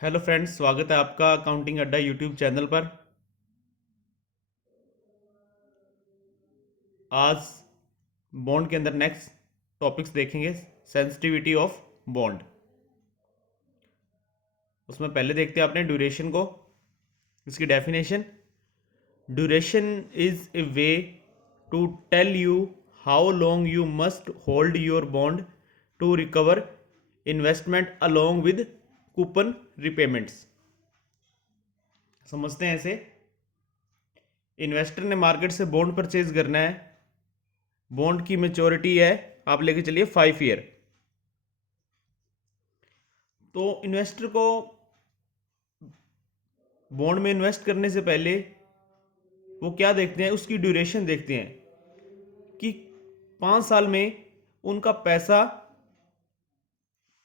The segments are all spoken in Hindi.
हेलो फ्रेंड्स, स्वागत है आपका अकाउंटिंग अड्डा यूट्यूब चैनल पर। आज बॉन्ड के अंदर नेक्स्ट टॉपिक्स देखेंगे। Sensitivity of bond. उसमें पहले देखते हैं आपने ड्यूरेशन को, इसकी definition. Duration is a way to tell you how long you must hold your bond to recover investment along with coupon repayments. समझते हैं ऐसे। इन्वेस्टर ने मार्केट से बॉन्ड परचेज करना है। बॉन्ड की मेच्योरिटी है, आप लेके चलिए 5 ईयर। तो इन्वेस्टर को बॉन्ड में इन्वेस्ट करने से पहले वो क्या देखते हैं, उसकी ड्यूरेशन देखते हैं कि 5 साल में उनका पैसा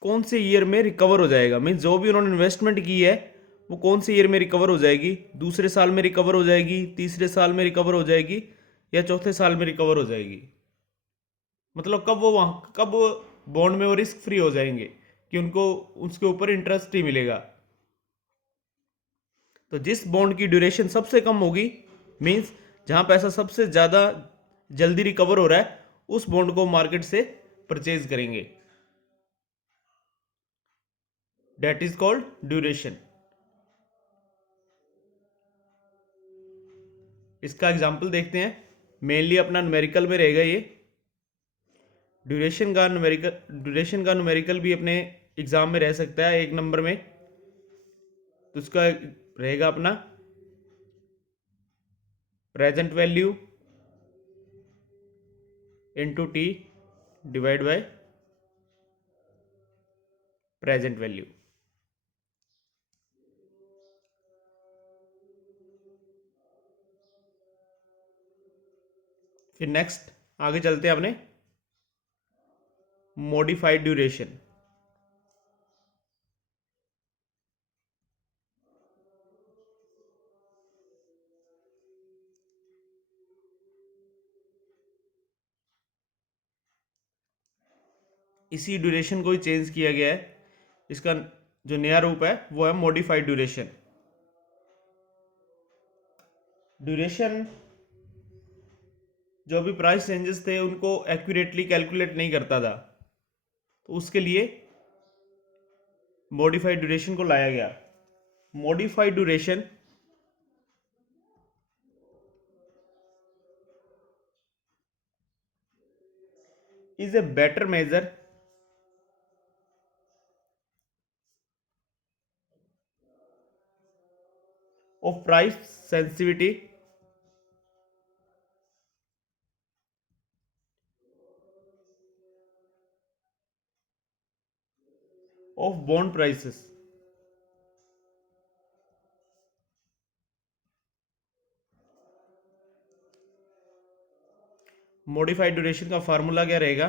कौन से ईयर में रिकवर हो जाएगा। मीन्स जो भी उन्होंने इन्वेस्टमेंट की है वो कौन से ईयर में रिकवर हो जाएगी। दूसरे साल में रिकवर हो जाएगी, तीसरे साल में रिकवर हो जाएगी, या चौथे साल में रिकवर हो जाएगी। मतलब कब बॉन्ड में वो रिस्क फ्री हो जाएंगे कि उनको उसके ऊपर इंटरेस्ट ही मिलेगा। तो जिस बॉन्ड की ड्यूरेशन सबसे कम होगी, मींस जहां पैसा सबसे ज़्यादा जल्दी रिकवर हो रहा है, उस बॉन्ड को मार्केट से परचेज करेंगे। That is called duration. इसका एग्जाम्पल देखते हैं। मेनली अपना न्यूमेरिकल में रहेगा ये। ड्यूरेशन का न्यूमेरिकल भी अपने एग्जाम में रह सकता है 1 नंबर में। तो उसका रहेगा अपना present value into T divide by present value. फिर नेक्स्ट आगे चलते हैं अपने मॉडिफाइड ड्यूरेशन। इसी ड्यूरेशन को ही चेंज किया गया है। इसका जो नया रूप है वो है मॉडिफाइड ड्यूरेशन। ड्यूरेशन जो भी प्राइस चेंजेस थे उनको एक्यूरेटली कैलकुलेट नहीं करता था, तो उसके लिए मॉडिफाइड ड्यूरेशन को लाया गया। Modified duration is a better measure of price sensitivity of bond prices. Modified duration का फार्मूला क्या रहेगा?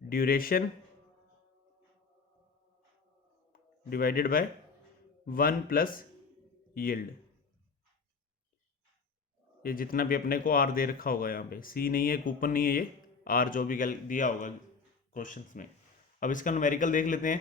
Duration divided by 1 + yield. ये जितना भी अपने को आर दे रखा होगा, यहाँ पे सी नहीं है, कूपन नहीं है, ये आर जो भी दिया होगा क्वेश्चंस में। अब इसका न्यूमेरिकल देख लेते हैं।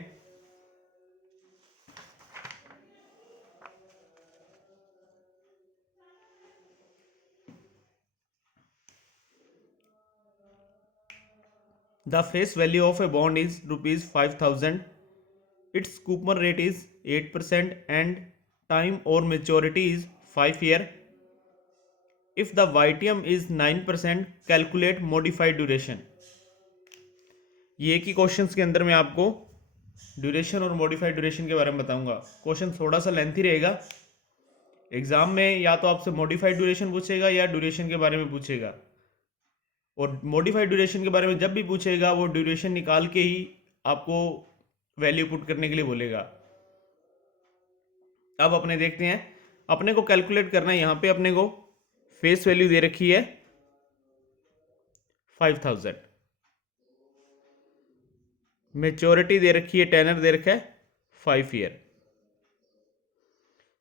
The face value of a bond is ₹5,000। It's coupon rate is 8% and time और maturity is 5 year. If the YTM is 9%, calculate modified duration. ये एक ही क्वेश्चन के अंदर मैं आपको ड्यूरेशन और मॉडिफाइड ड्यूरेशन के बारे में बताऊंगा। क्वेश्चन थोड़ा सा लेंथी रहेगा। एग्जाम में या तो आपसे मॉडिफाइड ड्यूरेशन पूछेगा या ड्यूरेशन के बारे में पूछेगा। और मॉडिफाइड ड्यूरेशन के बारे में जब भी पूछेगा वो ड्यूरेशन निकाल के ही आपको वैल्यू पुट करने के लिए बोलेगा। अब अपने देखते हैं, अपने को कैलकुलेट करना है। यहाँ पे अपने को फेस वैल्यू दे रखी है 5,000, मेच्योरिटी दे रखी है, टेनर दे रखा है 5 ईयर,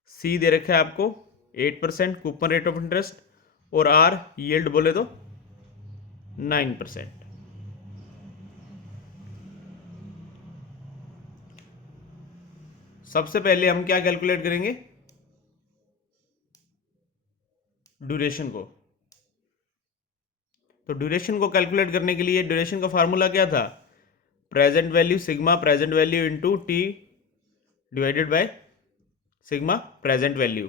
सी दे रखा है आपको 8% कूपन रेट ऑफ इंटरेस्ट, और आर यील्ड बोले तो 9%। सबसे पहले हम क्या कैलकुलेट करेंगे, ड्यूरेशन को। तो ड्यूरेशन को कैलकुलेट करने के लिए ड्यूरेशन का फार्मूला क्या था, present value sigma present value into T divided by sigma present value.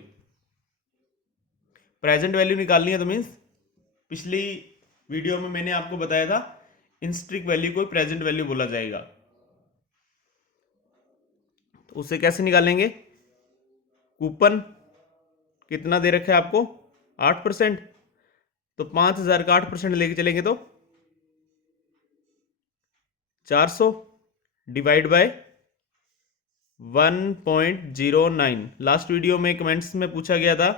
Present value निकालनी है तो मीन्स पिछली वीडियो में मैंने आपको बताया था इंस्ट्रिक वैल्यू को प्रेजेंट वैल्यू बोला जाएगा। तो उसे कैसे निकालेंगे, कूपन कितना दे रखा है आपको 8%, तो 5,000 का 8% लेके चलेंगे तो 400 डिवाइड बाय 1.09। लास्ट वीडियो में कमेंट्स में पूछा गया था,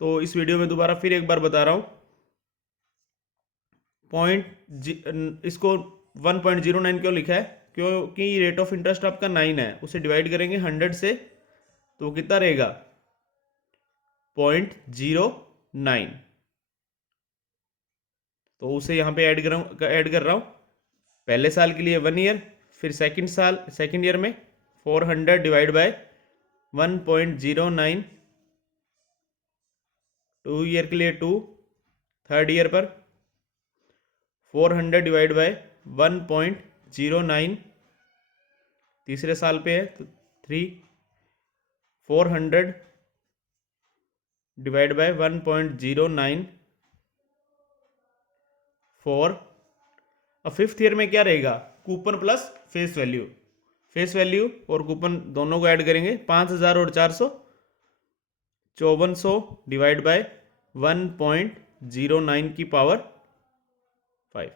तो इस वीडियो में दोबारा फिर एक बार बता रहा हूं। इसको 1.09 क्यों लिखा है, क्योंकि रेट ऑफ इंटरेस्ट आपका 9 है, उसे डिवाइड करेंगे 100 से तो वो कितना रहेगा 0.09। तो उसे यहाँ पे ऐड कर रहा हूँ। पहले साल के लिए 1 ईयर, फिर सेकंड ईयर में 400 डिवाइड बाय 1.09, 2 ईयर के लिए 2, थर्ड ईयर पर 400 डिवाइड बाय 1.09, तीसरे साल पे है तो 3, 400 डिवाइड बाय 1.09 4। अब फिफ्थ ईयर में क्या रहेगा, coupon plus face value. Face value और कूपन दोनों को ऐड करेंगे, 5,000 और 400, 5400 डिवाइड बाय 1.09 की पावर 5।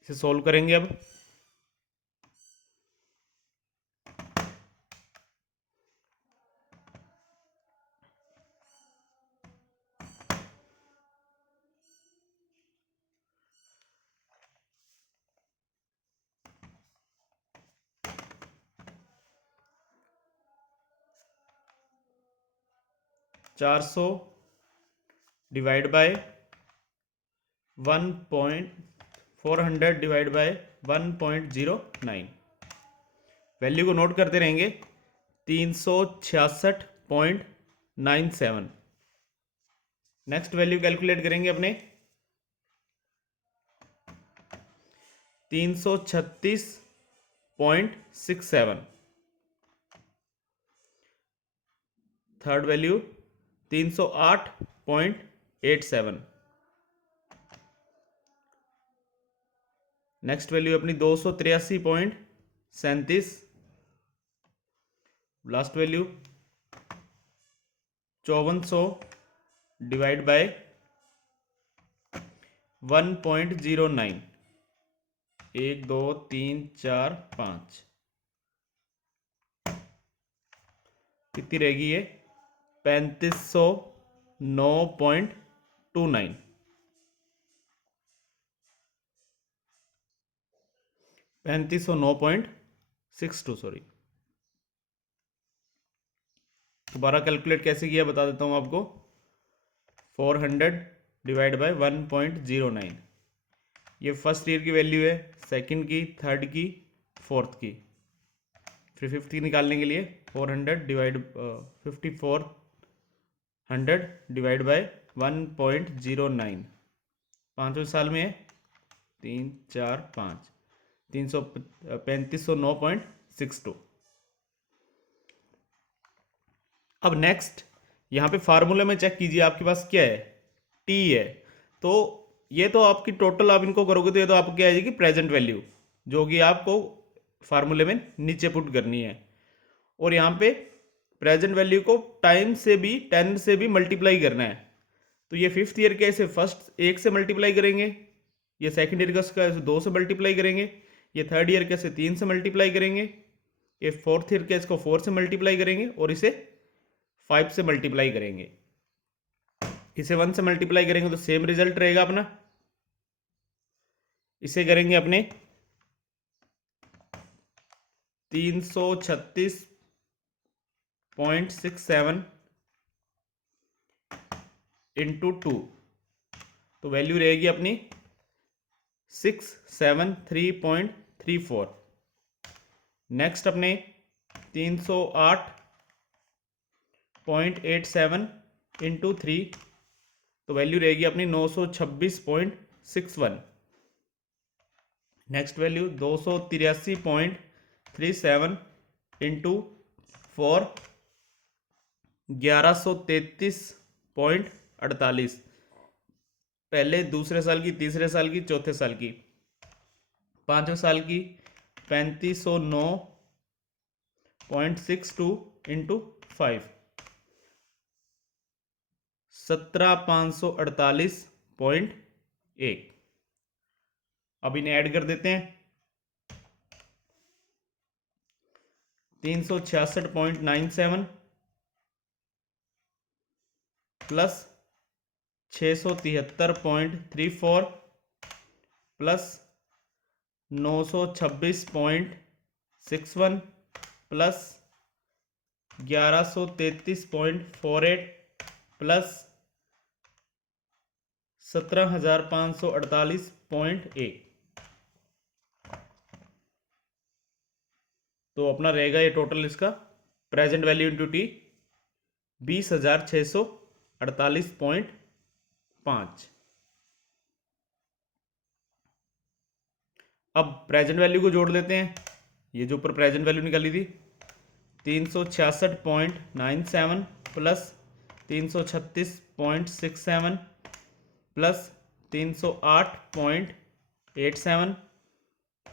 इसे सॉल्व करेंगे अब। चार सौ divide by 400 divide by 1.09, value को नोट करते रहेंगे, 366.97। नेक्स्ट वैल्यू कैलकुलेट करेंगे अपने 336.67। Third value 308.87। नेक्स्ट वैल्यू अपनी 283.37। लास्ट वैल्यू 5400 डिवाइड बाय 1.09, 1 2 3 4 5, कितनी रहेगी ये 3509.29, 3509.62 सॉरी। दोबारा कैलकुलेट कैसे किया बता देता हूँ आपको, 400 डिवाइड बाय 1.09, ये फर्स्ट ईयर की वैल्यू है, सेकंड की, थर्ड की, फोर्थ की। फिर फिफ्थ की निकालने के लिए 400 डिवाइड 5400 डिवाइड बाय 1.09, पाँचवें साल में है 3 4 5, 3509.62। अब नेक्स्ट यहाँ पे फार्मूले में चेक कीजिए, आपके पास क्या है, टी है। तो ये तो आपकी टोटल आप इनको करोगे तो ये तो आपको क्या आ जाएगी प्रेजेंट वैल्यू, जो कि आपको फार्मूले में नीचे पुट करनी है। और यहाँ पे प्रेजेंट वैल्यू को टाइम से भी 10 से भी मल्टीप्लाई करना है। तो ये फिफ्थ ईयर के इसे फर्स्ट 1 से मल्टीप्लाई करेंगे, ये सेकंड ईयर का इसका 2 से मल्टीप्लाई करेंगे, ये थर्ड ईयर के इसे 3 से मल्टीप्लाई करेंगे, ये फोर्थ ईयर के इसको 4 से मल्टीप्लाई करेंगे और इसे 5 से मल्टीप्लाई करेंगे। इसे 1 से मल्टीप्लाई करेंगे तो सेम रिजल्ट रहेगा अपना। इसे करेंगे अपने 336.67 इंटू 2, तो वैल्यू रहेगी अपनी 673.34। नेक्स्ट अपने 308.87 इंटू 3, तो वैल्यू रहेगी अपनी 926.61। Next value 283.37 into 4, 1133.48। पहले दूसरे साल की, तीसरे साल की, चौथे साल की, पांचवें साल की 3509.62 इंटू 5, 17548.1। अब इन्हें ऐड कर देते हैं। 366.97 प्लस 673.34 प्लस 926.61 प्लस 1133.48 प्लस 17548.1। तो अपना रहेगा ये टोटल इसका प्रेजेंट वैल्यू इंटू टी 20,648.5। अब प्रेजेंट वैल्यू को जोड़ लेते हैं। ये जो ऊपर प्रेजेंट वैल्यू निकाली थी 366.97 प्लस 336.67 प्लस 308.87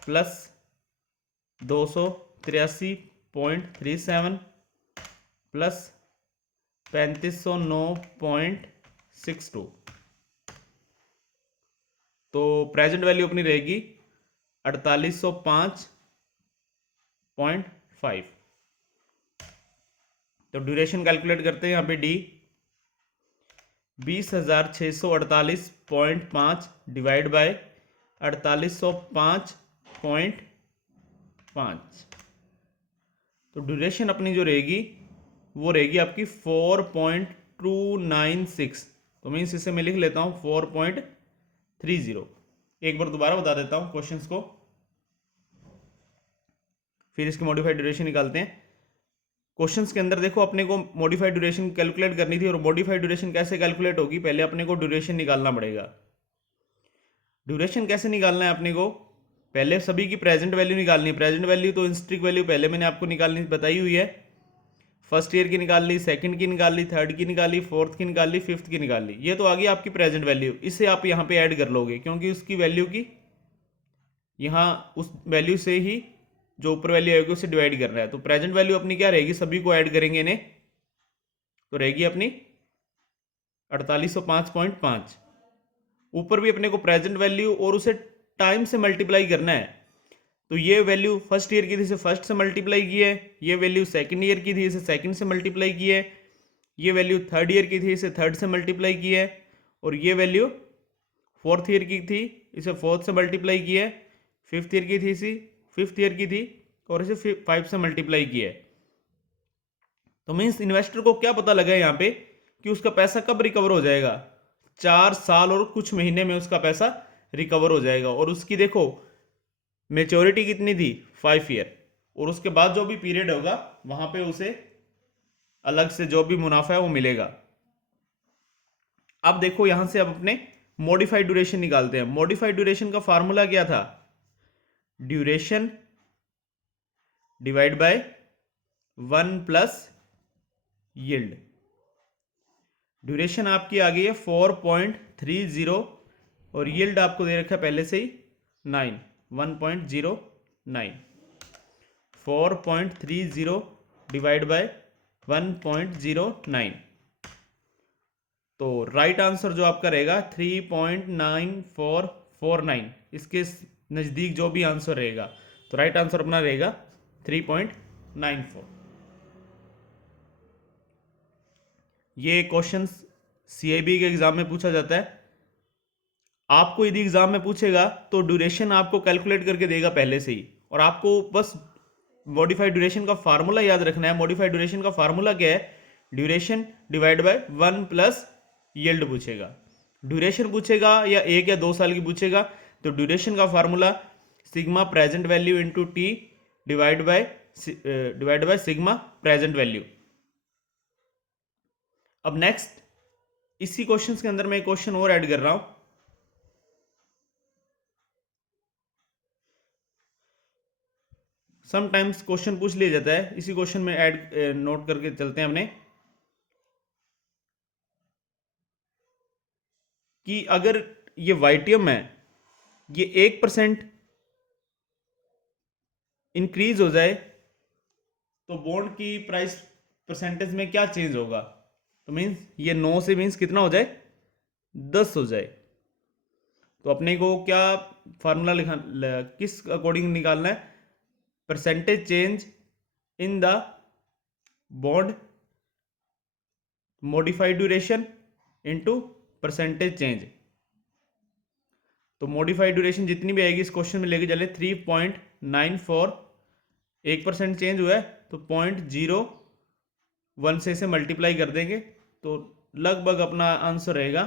प्लस 283.37 प्लस 3509.62। तो प्रेजेंट वैल्यू अपनी रहेगी 4805.5। तो ड्यूरेशन कैलकुलेट करते हैं। यहाँ पे डी 20,648.5 डिवाइड बाय 4805.5। तो ड्यूरेशन अपनी जो रहेगी वो रहेगी आपकी 4.296। तो मीन्स इसे मैं लिख लेता हूँ 4.30। एक बार दोबारा बता देता हूँ क्वेश्चंस को, फिर इसकी मॉडिफाइड ड्यूरेशन निकालते हैं। क्वेश्चंस के अंदर देखो अपने को मॉडिफाइड ड्यूरेशन कैलकुलेट करनी थी, और मॉडिफाइड ड्यूरेशन कैसे कैलकुलेट होगी, पहले अपने को ड्यूरेशन निकालना पड़ेगा। ड्यूरेशन कैसे निकालना है अपने को, पहले सभी की प्रेजेंट वैल्यू निकालनी है। प्रेजेंट वैल्यू तो इंस्ट्रिक वैल्यू पहले मैंने आपको निकालनी बताई हुई है। फर्स्ट ईयर की निकाल ली, सेकंड की निकाल ली, थर्ड की निकाल ली, फोर्थ की निकाल ली, फिफ्थ की निकाल ली। ये तो आ गई आपकी प्रेजेंट वैल्यू। इसे आप यहाँ पे ऐड कर लोगे, क्योंकि उसकी वैल्यू की यहाँ उस वैल्यू से ही जो ऊपर वैल्यू आएगी उसे डिवाइड करना है। तो प्रेजेंट वैल्यू अपनी क्या रहेगी, सभी को ऐड करेंगे इन्हें, तो रहेगी अपनी 4805.5। ऊपर भी अपने को प्रेजेंट वैल्यू और उसे टाइम से मल्टीप्लाई करना है। तो ये वैल्यू फर्स्ट ईयर की थी, इसे फर्स्ट से मल्टीप्लाई की है। ये वैल्यू सेकंड ईयर की थी, इसे सेकंड से मल्टीप्लाई की है। ये वैल्यू थर्ड ईयर की थी, इसे थर्ड से मल्टीप्लाई की है। और ये वैल्यू फोर्थ ईयर की थी, इसे फोर्थ से मल्टीप्लाई की है। फिफ्थ ईयर की थी, इसी फिफ्थ ईयर की थी, और इसे 5 से मल्टीप्लाई किया है। तो मीन्स इन्वेस्टर को क्या पता लगा यहाँ पे कि उसका पैसा कब रिकवर हो जाएगा, 4 साल और कुछ महीने में उसका पैसा रिकवर हो जाएगा। और उसकी देखो मेच्योरिटी कितनी थी, 5 ईयर, और उसके बाद जो भी पीरियड होगा वहां पे उसे अलग से जो भी मुनाफा है वो मिलेगा। अब देखो यहां से अब अपने मॉडिफाइड ड्यूरेशन निकालते हैं। मॉडिफाइड ड्यूरेशन का फॉर्मूला क्या था, duration divide by 1 plus yield. Duration आपकी आ गई है 4.30 और यील्ड आपको दे रखा है पहले से ही 1.09। 4.30 डिवाइड बाय 1.09। तो राइट आंसर जो आपका रहेगा 3.9449। इसके नज़दीक जो भी आंसर रहेगा, तो राइट आंसर अपना रहेगा 3.94। ये क्वेश्चन सीआईबी के एग्जाम में पूछा जाता है। आपको यदि एग्जाम में पूछेगा तो ड्यूरेशन आपको कैलकुलेट करके देगा पहले से ही, और आपको बस मॉडिफाइड ड्यूरेशन का फार्मूला याद रखना है। मॉडिफाइड ड्यूरेशन का फार्मूला क्या है, duration divide by 1 plus yield पूछेगा। ड्यूरेशन पूछेगा या 1 या 2 साल की पूछेगा, तो ड्यूरेशन का formula sigma present value into T divide by sigma present value. अब नेक्स्ट इसी क्वेश्चंस के अंदर मैं एक क्वेश्चन और ऐड कर रहा हूं। समटाइम्स क्वेश्चन पूछ लिया जाता है, इसी क्वेश्चन में ऐड नोट करके चलते हैं अपने, कि अगर ये वाइटियम है ये 1% इंक्रीज हो जाए तो बॉन्ड की प्राइस परसेंटेज में क्या चेंज होगा। तो मीन्स ये 9 से मीन्स कितना हो जाए, 10 हो जाए। तो अपने को क्या फार्मूला किस अकॉर्डिंग निकालना है, percentage change in the bond modified duration into percentage change. तो मॉडिफाइड ड्यूरेशन जितनी भी आएगी इस क्वेश्चन में लेके चले 3.94, 1% चेंज हुआ है तो 0.01 से इसे मल्टीप्लाई कर देंगे तो लगभग अपना आंसर रहेगा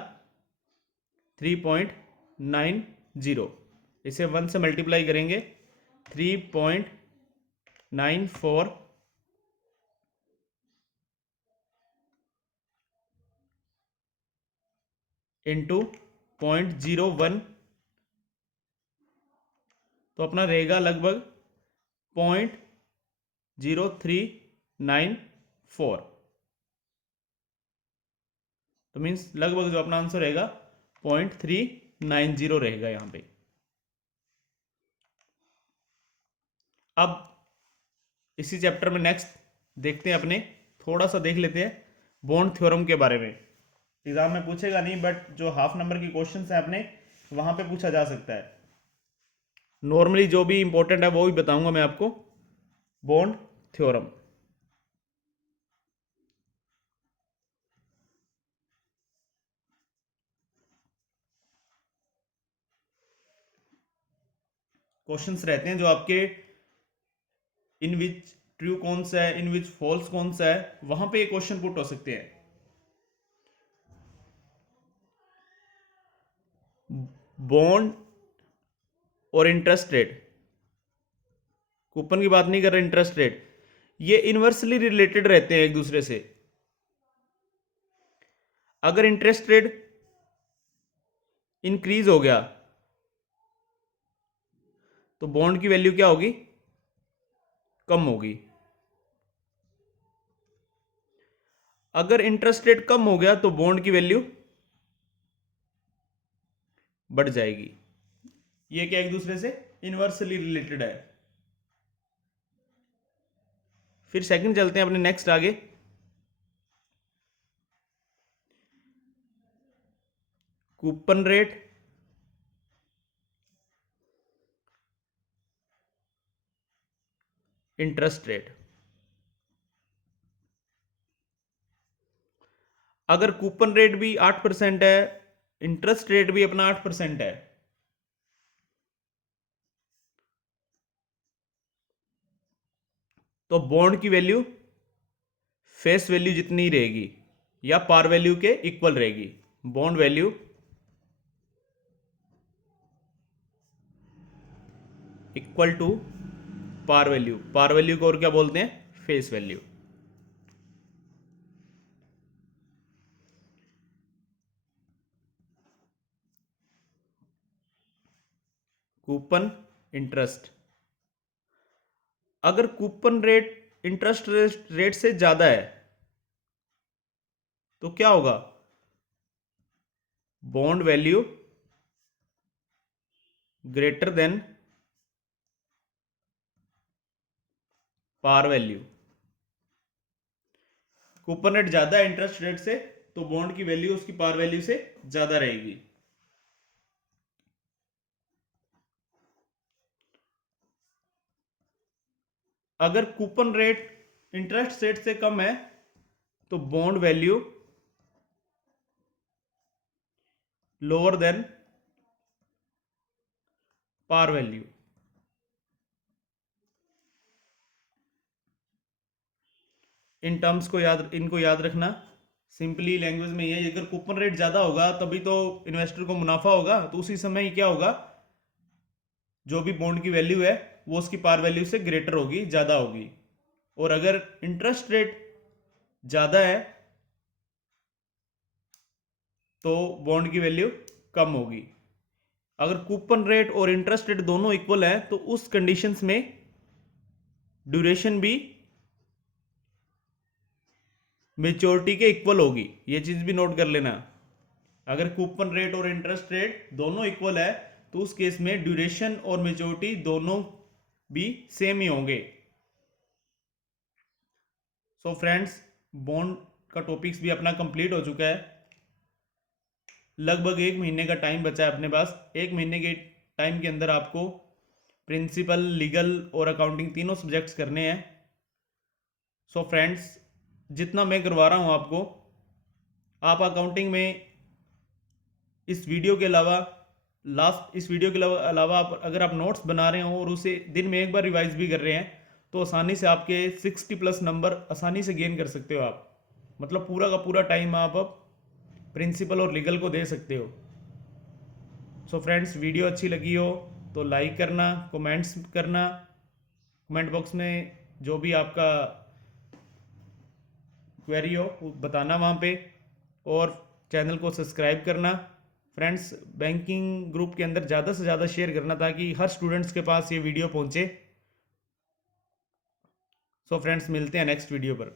3.90। इसे 1 से मल्टीप्लाई करेंगे 3.94 इंटू 0.01 तो अपना रहेगा लगभग 0.0394। तो मीन्स लगभग जो अपना आंसर रहेगा 0.390 रहेगा यहां पे। अब इसी चैप्टर में नेक्स्ट देखते हैं अपने, थोड़ा सा देख लेते हैं बॉन्ड थ्योरम के बारे में। एग्जाम में पूछेगा नहीं बट जो हाफ नंबर की क्वेश्चंस हैं अपने वहां पे पूछा जा सकता है। नॉर्मली जो भी इंपॉर्टेंट है वो भी बताऊंगा मैं आपको। बॉन्ड थ्योरम, क्वेश्चंस रहते हैं जो आपके इन विच ट्रू कौन सा है, इन विच फॉल्स कौन सा है, वहां पे ये क्वेश्चन पुट हो सकते हैं। बॉन्ड और इंटरेस्ट रेट, कूपन की बात नहीं कर रहे, इंटरेस्ट रेट, ये इनवर्सली रिलेटेड रहते हैं एक दूसरे से। अगर इंटरेस्ट रेट इंक्रीज हो गया तो बॉन्ड की वैल्यू क्या होगी, कम होगी। अगर इंटरेस्ट रेट कम हो गया तो बॉन्ड की वैल्यू बढ़ जाएगी। ये क्या एक दूसरे से इनवर्सली रिलेटेड है। फिर सेकंड चलते हैं अपने नेक्स्ट आगे। Coupon rate, interest rate. अगर कूपन रेट भी 8% है, इंटरेस्ट रेट भी अपना 8% है, तो बॉन्ड की वैल्यू फेस वैल्यू जितनी रहेगी या पार वैल्यू के इक्वल रहेगी। Bond value equal to par value, par value को और क्या बोलते हैं, फेस वैल्यू। कूपन इंटरेस्ट, अगर कूपन रेट इंटरेस्ट रेट से ज्यादा है तो क्या होगा, bond value greater than par value. Coupon rate ज्यादा है इंटरेस्ट रेट से तो बॉन्ड की वैल्यू उसकी पार वैल्यू से ज्यादा रहेगी। अगर कूपन रेट इंटरेस्ट रेट से कम है तो bond value lower than par value. इन टर्म्स को इनको याद रखना। सिंपली लैंग्वेज में ये, अगर कूपन रेट ज्यादा होगा तभी तो इन्वेस्टर को मुनाफा होगा, तो उसी समय क्या होगा, जो भी बॉन्ड की वैल्यू है वो उसकी पार वैल्यू से ग्रेटर होगी, ज़्यादा होगी। और अगर इंटरेस्ट रेट ज़्यादा है तो बॉन्ड की वैल्यू कम होगी। अगर कूपन रेट और इंटरेस्ट रेट दोनों इक्वल है तो उस कंडीशंस में ड्यूरेशन भी मेच्योरिटी के इक्वल होगी, ये चीज़ भी नोट कर लेना। अगर कूपन रेट और इंटरेस्ट रेट दोनों इक्वल है तो उस केस में ड्यूरेशन और मेच्योरिटी दोनों भी सेम ही होंगे। सो फ्रेंड्स, बॉन्ड का टॉपिक्स भी अपना कंप्लीट हो चुका है। लगभग 1 महीने का टाइम बचा है अपने पास। 1 महीने के टाइम के अंदर आपको प्रिंसिपल, लीगल और अकाउंटिंग तीनों सब्जेक्ट्स करने हैं। सो फ्रेंड्स, जितना मैं करवा रहा हूँ आपको, आप अकाउंटिंग में इस वीडियो के अलावा अलावा आप अगर आप नोट्स बना रहे हो और उसे दिन में एक बार रिवाइज भी कर रहे हैं तो आसानी से आपके 60+ नंबर आसानी से गेन कर सकते हो आप। मतलब पूरा का पूरा टाइम आप अब प्रिंसिपल और लीगल को दे सकते हो। सो फ्रेंड्स, वीडियो अच्छी लगी हो तो लाइक करना, कमेंट्स करना, कमेंट बॉक्स में जो भी आपका क्वेरी हो वो बताना वहाँ पे, और चैनल को सब्सक्राइब करना। फ्रेंड्स, बैंकिंग ग्रुप के अंदर ज़्यादा से ज़्यादा शेयर करना ताकि हर स्टूडेंट्स के पास ये वीडियो पहुँचे। सो फ्रेंड्स, मिलते हैं नेक्स्ट वीडियो पर।